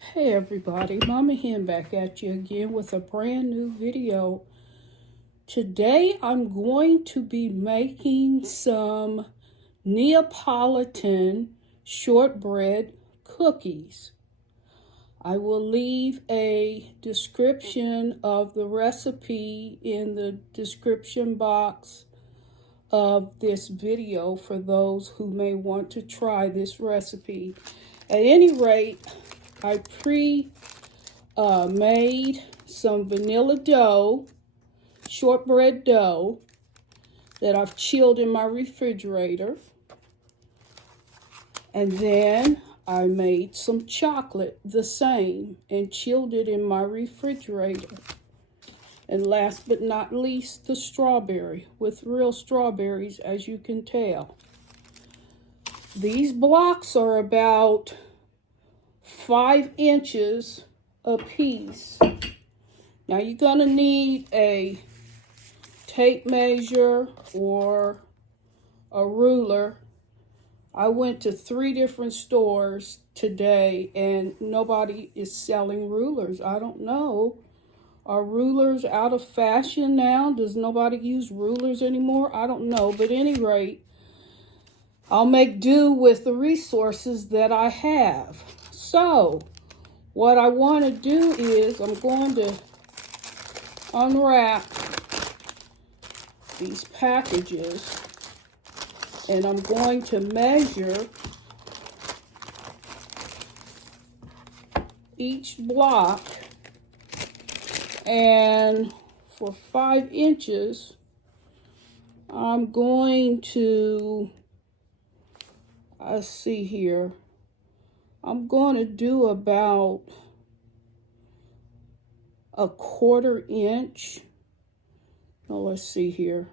Hey everybody, Mama Hen back at you again with a brand new video. Today I'm going to be making some Neapolitan shortbread cookies. I will leave a description of the recipe in the description box of this video for those who may want to try this recipe. At any rate, I made some vanilla dough, shortbread dough, that I've chilled in my refrigerator. And then I made some chocolate, the same, and chilled it in my refrigerator. And last but not least, the strawberry, with real strawberries, as you can tell. These blocks are about 5 inches a piece. Now you're gonna need a tape measure or a ruler. I went to 3 different stores today and nobody is selling rulers. I don't know. Are rulers out of fashion now? Does nobody use rulers anymore? I don't know. But at any rate, I'll make do with the resources that I have. So, what I want to do is I'm going to unwrap these packages and I'm going to measure each block, and for 5 inches I'm going to, let's see here, I'm going to do about 1/4 inch. Now let's see here.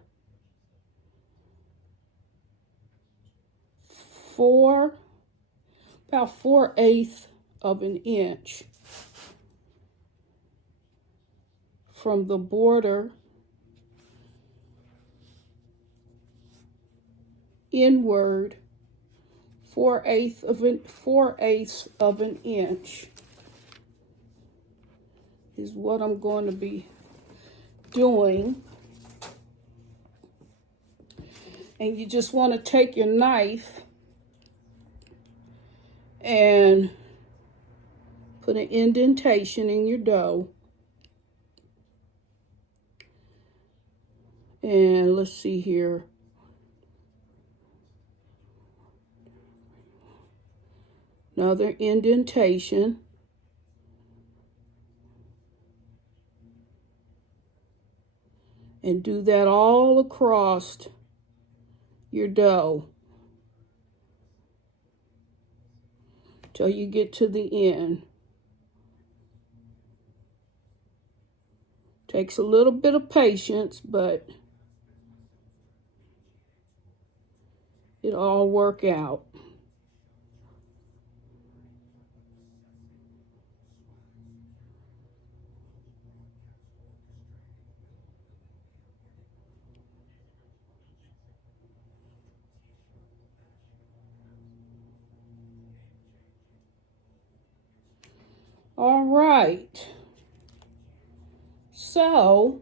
About 4/8 of an inch from the border inward. 4/8 of an inch is what I'm going to be doing. And you just want to take your knife and put an indentation in your dough. And let's see here. Another indentation. And do that all across your dough till you get to the end. Takes a little bit of patience, but it'll all work out. All right, so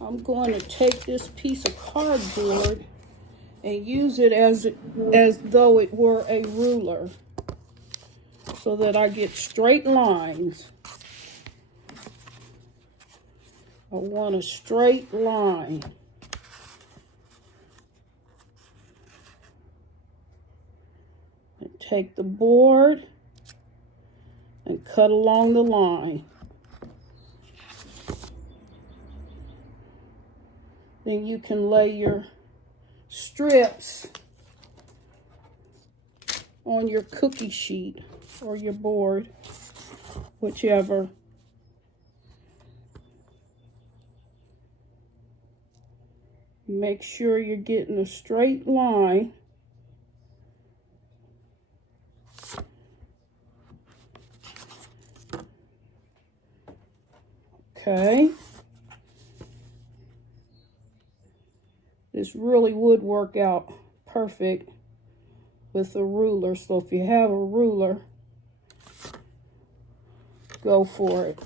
I'm going to take this piece of cardboard and use it as though it were a ruler so that I get straight lines. I want a straight line. And take the board and cut along the line. Then you can lay your strips on your cookie sheet or your board, whichever. Make sure you're getting a straight line. Okay. This really would work out perfect with a ruler. So if you have a ruler, go for it.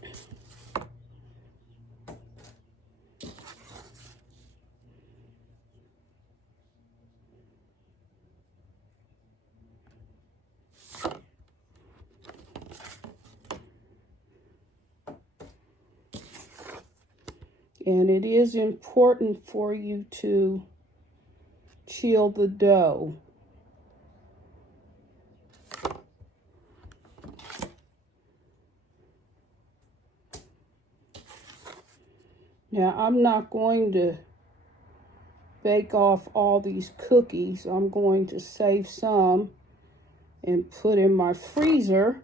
And it is important for you to chill the dough. Now, I'm not going to bake off all these cookies. I'm going to save some and put in my freezer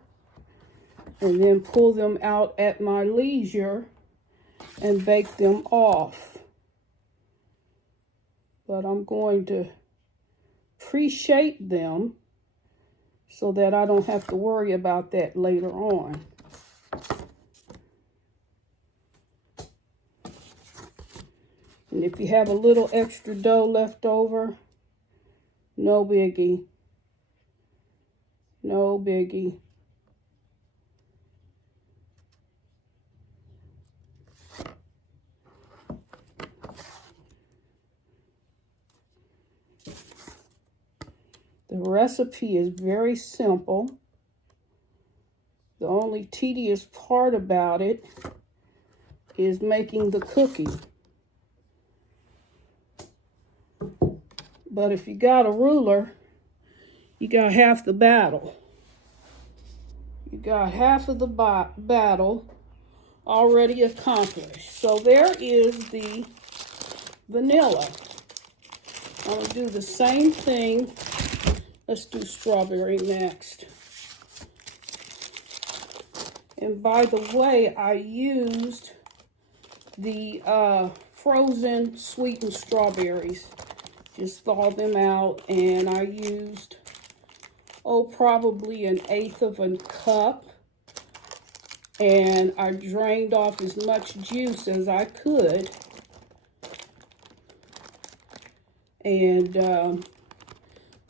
and then pull them out at my leisure and bake them off. But I'm going to pre-shape them so that I don't have to worry about that later on. And if you have a little extra dough left over, no biggie. No biggie. The recipe is very simple. The only tedious part about it is making the cookie. But if you got a ruler, you got half the battle. You got half of the battle already accomplished. So there is the vanilla. I'm going to do the same thing. Let's do strawberry next. And by the way, I used the frozen sweetened strawberries. Just thawed them out, and I used, probably 1/8 of a cup. And I drained off as much juice as I could. And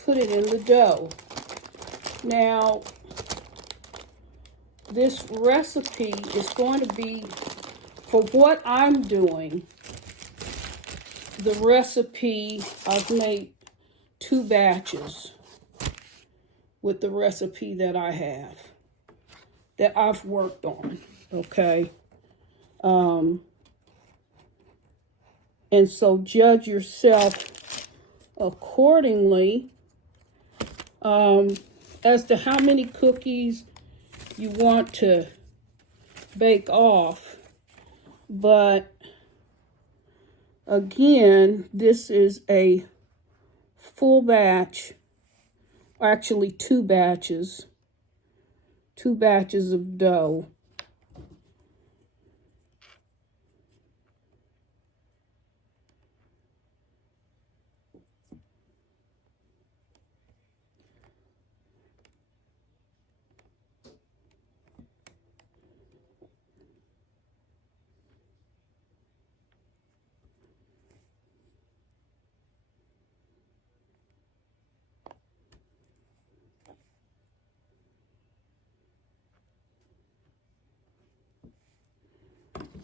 put it in the dough. Now, this recipe is going to be, for what I'm doing, the recipe, I've made 2 batches with the recipe that I have, that I've worked on, okay? And so judge yourself accordingly as to how many cookies you want to bake off. But again, this is a full batch, or actually 2 batches, 2 batches of dough.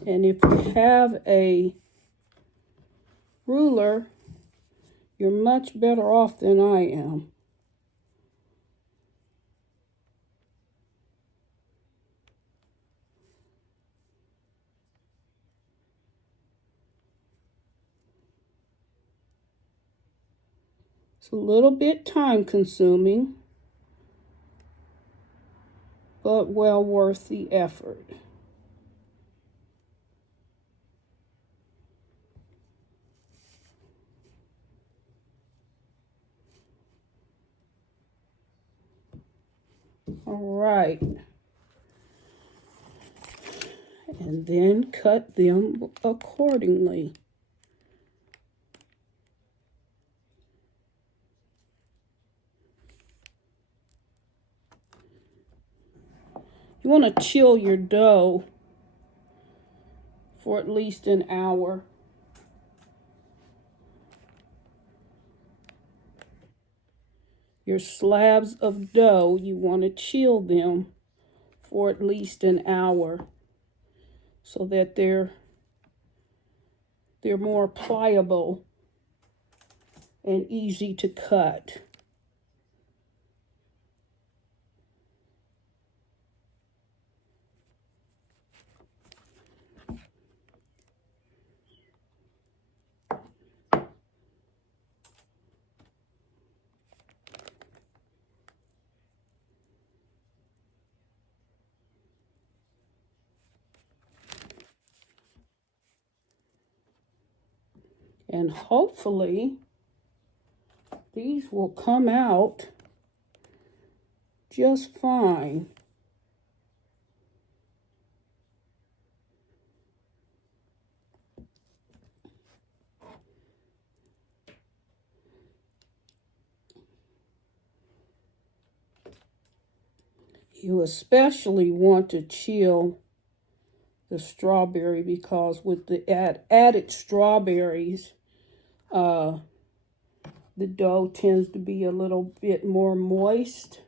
And if you have a ruler, you're much better off than I am. It's a little bit time consuming, but well worth the effort. All right. And then cut them accordingly. You want to chill your dough for at least an hour. Your slabs of dough, you want to chill them for at least an hour so that they're more pliable and easy to cut. And hopefully these will come out just fine. You especially want to chill the strawberry because with the added strawberries, the dough tends to be a little bit more moist.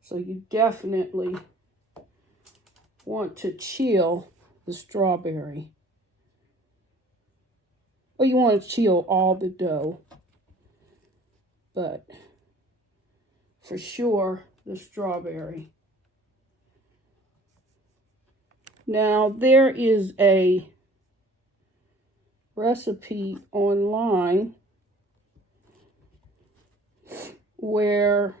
So you definitely want to chill the strawberry. Or you want to chill all the dough. But for sure, the strawberry. Now, there is a recipe online where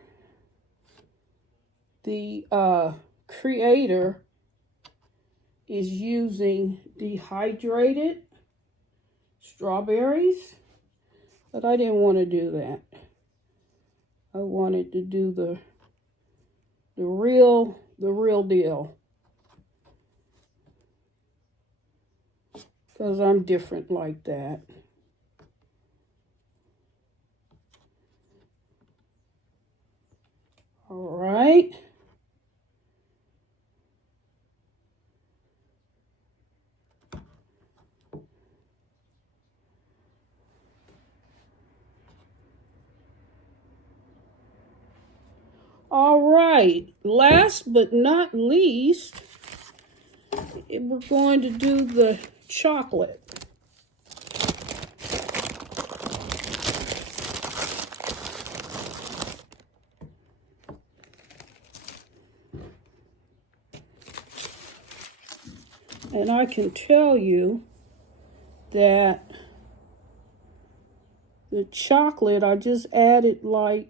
the creator is using dehydrated strawberries, but I didn't want to do that. I wanted to do the real deal, because I'm different like that. All right. All right, last but not least, we're going to do the chocolate. And I can tell you that the chocolate, I just added like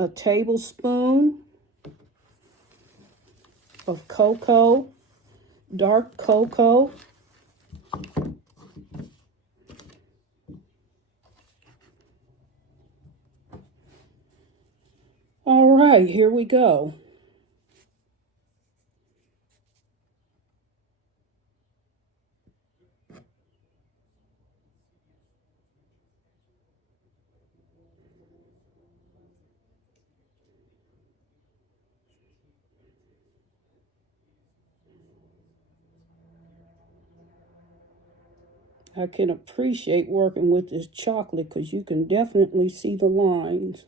a tablespoon of cocoa, dark cocoa. All right, here we go. I can appreciate working with this chocolate because you can definitely see the lines.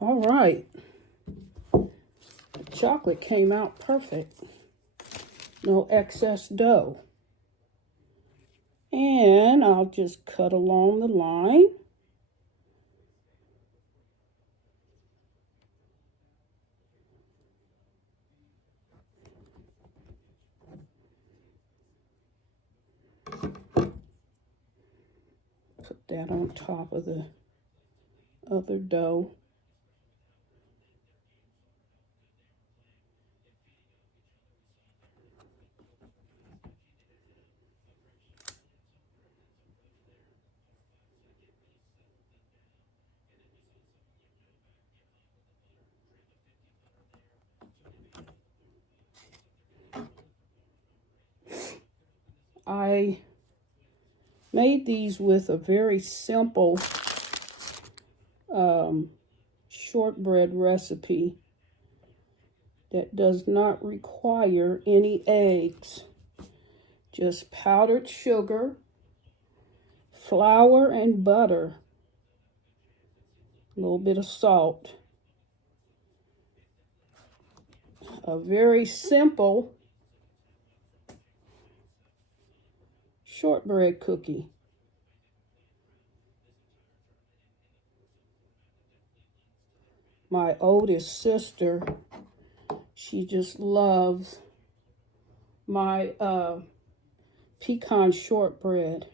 All right. The chocolate came out perfect. No excess dough. And I'll just cut along the line. Put that on top of the other dough. I made these with a very simple shortbread recipe that does not require any eggs. Just powdered sugar, flour, and butter. A little bit of salt. A very simple shortbread cookie. My oldest sister, she just loves my pecan shortbread.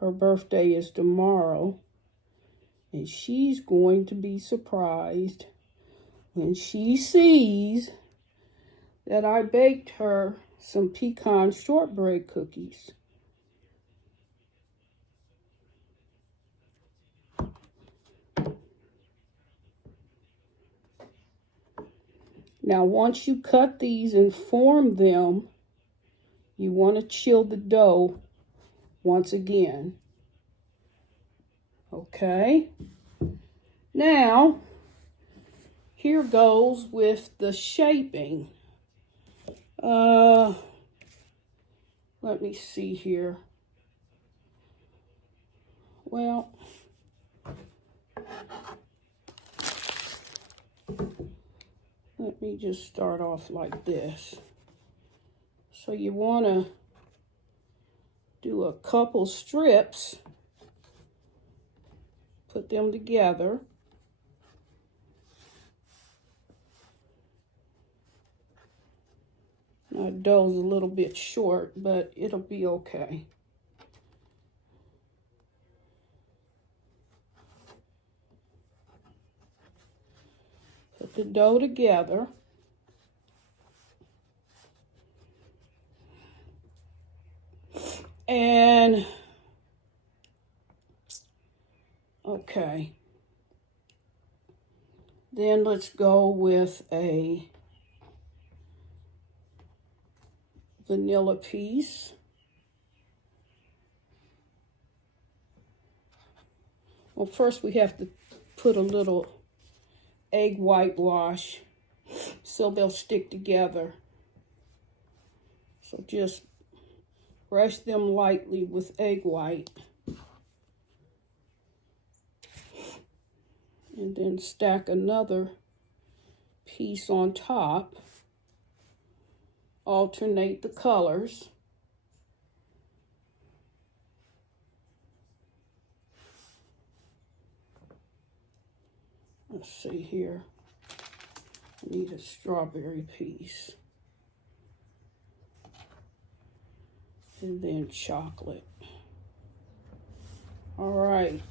Her birthday is tomorrow, and she's going to be surprised when she sees that I baked her some pecan shortbread cookies. Now, once you cut these and form them, you want to chill the dough once again. Okay? Now, here goes with the shaping. Let me see here. Well, let me just start off like this. So you want to do a couple strips, put them together. My dough's a little bit short, but it'll be okay. Put the dough together. And, okay. Then let's go with a vanilla piece. Well, first we have to put a little egg whitewash so they'll stick together. So just brush them lightly with egg white. And then stack another piece on top. Alternate the colors. Let's see here. I need a strawberry piece. And then chocolate. All right.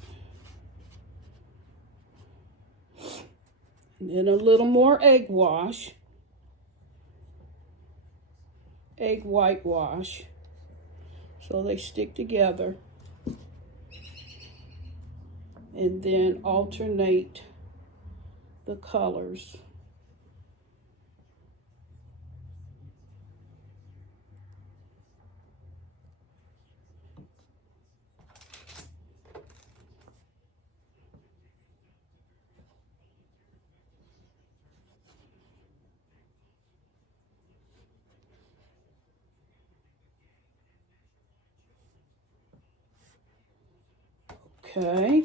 And then a little more egg wash. Egg whitewash. So they stick together. And then alternate the colors. Okay.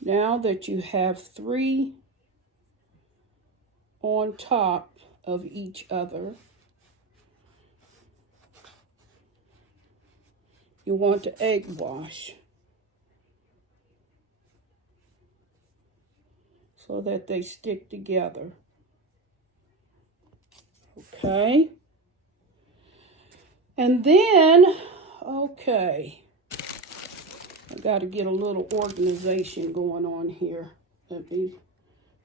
Now that you have 3 on top of each other, you want to egg wash so that they stick together. Okay. And then, okay, I got to get a little organization going on here. Let me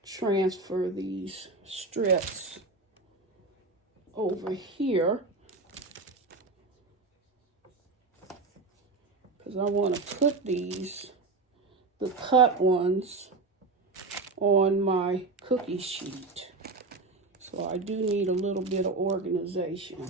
transfer these strips over here because I want to put these, the cut ones, on my cookie sheet. So I do need a little bit of organization.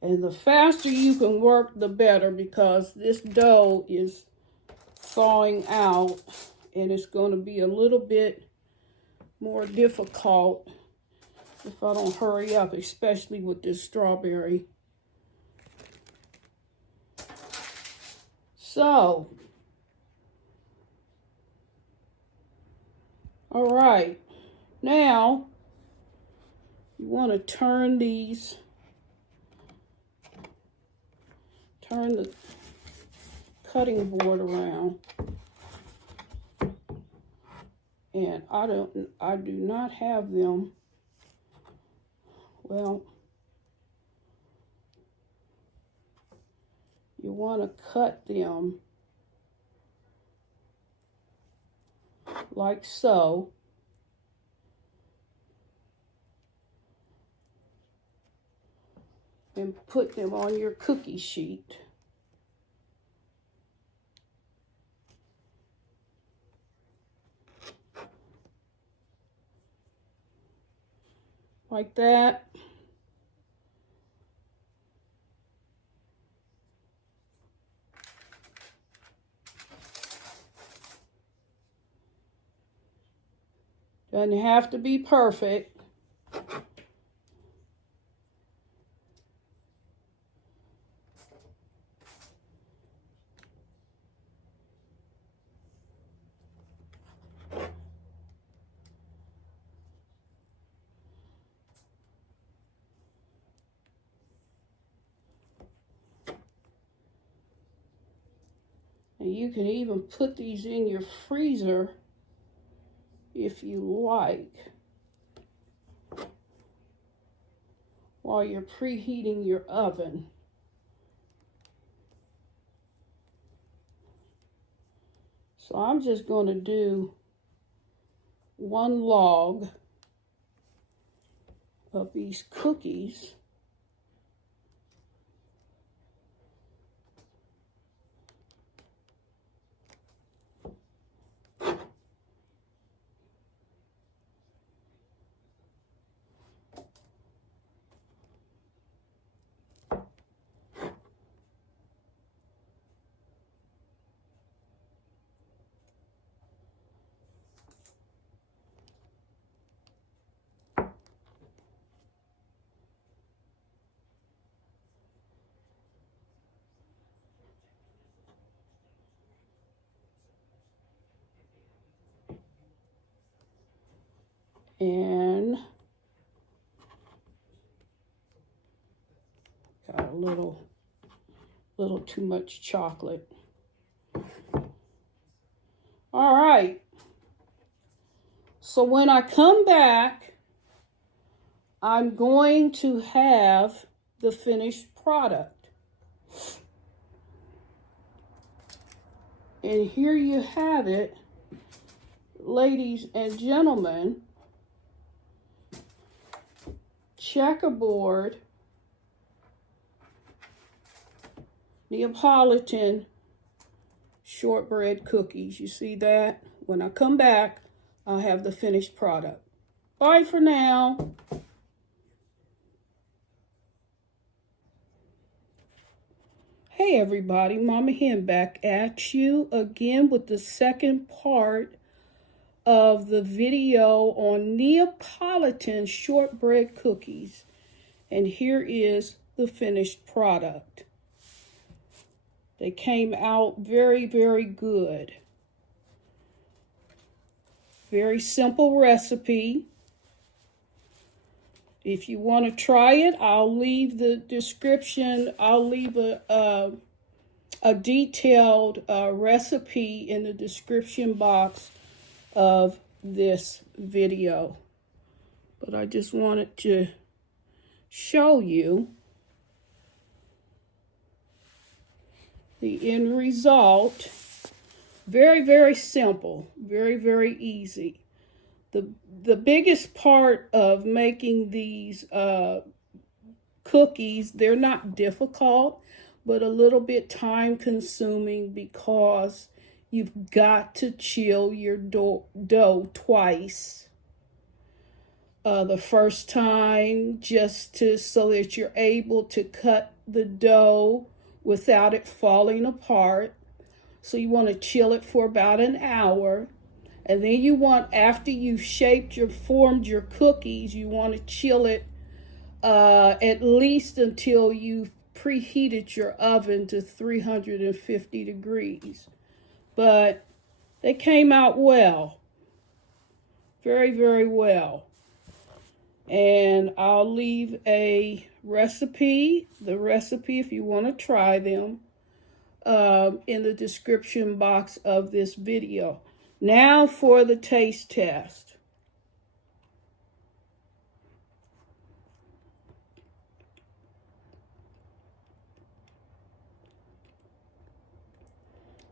And the faster you can work, the better, because this dough is thawing out and it's going to be a little bit more difficult if I don't hurry up, especially with this strawberry. So, all right, now you want to turn the cutting board around. And I do not have them, well, you want to cut them like so. And put them on your cookie sheet. Like that. Doesn't have to be perfect. And you can even put these in your freezer if you like, while you're preheating your oven. So I'm just going to do one log of these cookies. And got a little too much chocolate. All right. So when I come back, I'm going to have the finished product. And here you have it, ladies and gentlemen. Checkerboard Neapolitan shortbread cookies. You see that? When I come back, I'll have the finished product. Bye for now. Hey everybody, Mama Hen back at you again with the second part of the video on Neapolitan shortbread cookies. And here is the finished product. They came out very, very good. Very simple recipe. If you want to try it, I'll leave the description. I'll leave a detailed recipe in the description box of this video. But I just wanted to show you the end result. Very, very simple. Very, very easy. The biggest part of making these cookies. They're not difficult, but a little bit time consuming because you've got to chill your dough twice. The first time just so that you're able to cut the dough without it falling apart. So you want to chill it for about an hour. And then you want, after you've formed your cookies, you want to chill it at least until you've preheated your oven to 350 degrees. But they came out well. Very, very well. And I'll leave the recipe if you want to try them, in the description box of this video. Now for the taste test.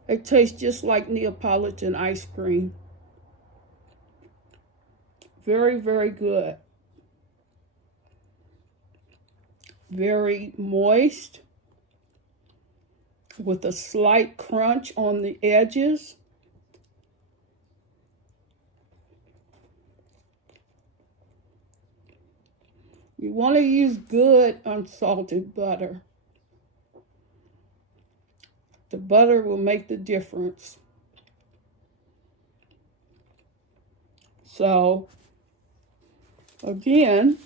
It tastes just like Neapolitan ice cream. Very, very good. Very moist, with a slight crunch on the edges. You want to use good unsalted butter. The butter will make the difference. So, again,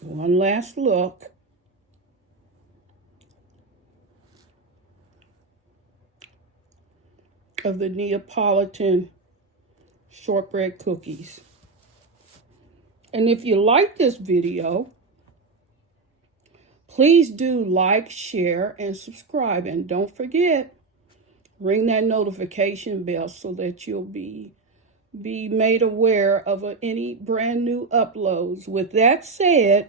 one last look. Of the Neapolitan shortbread cookies. And if you like this video, please do like, share, and subscribe. And don't forget, ring that notification bell so that you'll be made aware of any brand new uploads. With that said,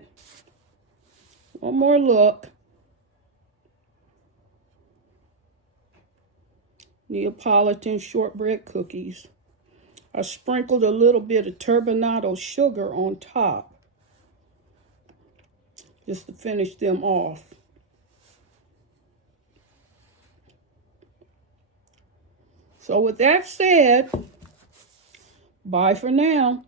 one more look. Neapolitan shortbread cookies. I sprinkled a little bit of turbinado sugar on top, just to finish them off. So with that said, bye for now.